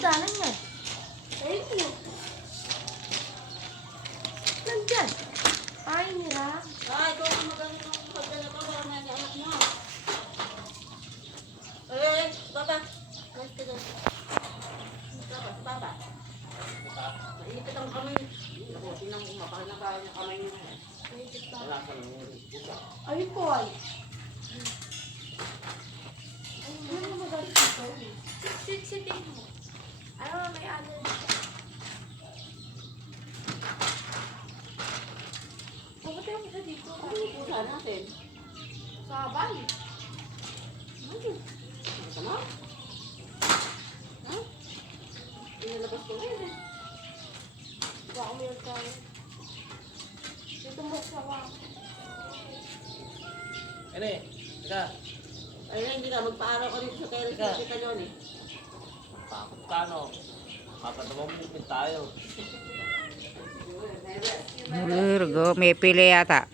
hagdanan yan? Ayun mo. Nandyan. Ay, nira. Ay, ikaw ang magaling ng hagdan na to. Para may anak mo. Eh, baba. Mas ka doon. Baba, baba. Naipit ang kamay. Ako, tinang mapakinabahan yung kamay niya. Naipit lang. Wala ka lang yung pusa. Ay, boy. Ano mo magaling dito? Sit-sitin mo. Ano, may ano dito. Pupunta yung isa dito. Ano yung pusa natin? Sa bahay. Ano? Ano mo? Ha? Inalabas ko ngayon eh. Baka meron tayo. Dito mo sa wang. Ano eh? Teka. Ayun, hindi ka. Magpaaraw ka rin sa terrace Teka. na kita yun eh. Takot ka no? Papatamang tayo. May pili yata.